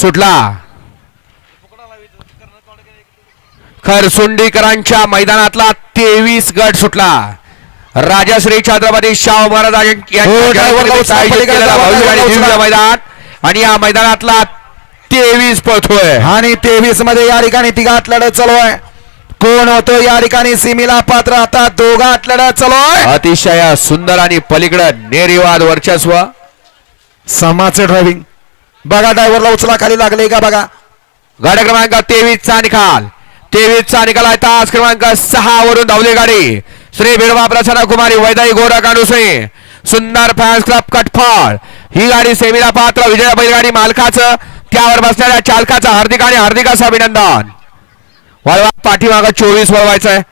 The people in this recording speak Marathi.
सुटला. खरसुंडीकरांच्या मैदानातला तेवीस गट सुटला. राजाश्री छत्रपती शाहू महाराज हो. मैदान आणि या मैदानातला तेवीस पळतोय आणि तेवीसमध्ये या ठिकाणी तिघात लढत चालू आहे कोण होतो या ठिकाणी सिमीला पात्र? आता दोघात लढत चालू आहे अतिशय सुंदर आणि पलीकडं नेरिवाद वर्चस्व. समाजचं ड्रायव्हिंग. बघा ड्रायव्हरला उचला खाली लागले का बघा? गाड्या क्रमांक तेवीस चा निकाल. तेवीस चा निकाल आहे तास क्रमांक सहा वरून धावली गाडी. श्री भिडवा प्रसन्न कुमारी वैदाई गोरा कांडुसे. सुंदर फॅन्स क्लब कटफळ. ही गाडी सेमीला पात्र विजया बैलगाडी मालकाचं. त्यावर बसणाऱ्या चालकाचं हार्दिक आणि हार्दिकाचं अभिनंदन. वळवा पाठीमागं चोवीस वळवायचं आहे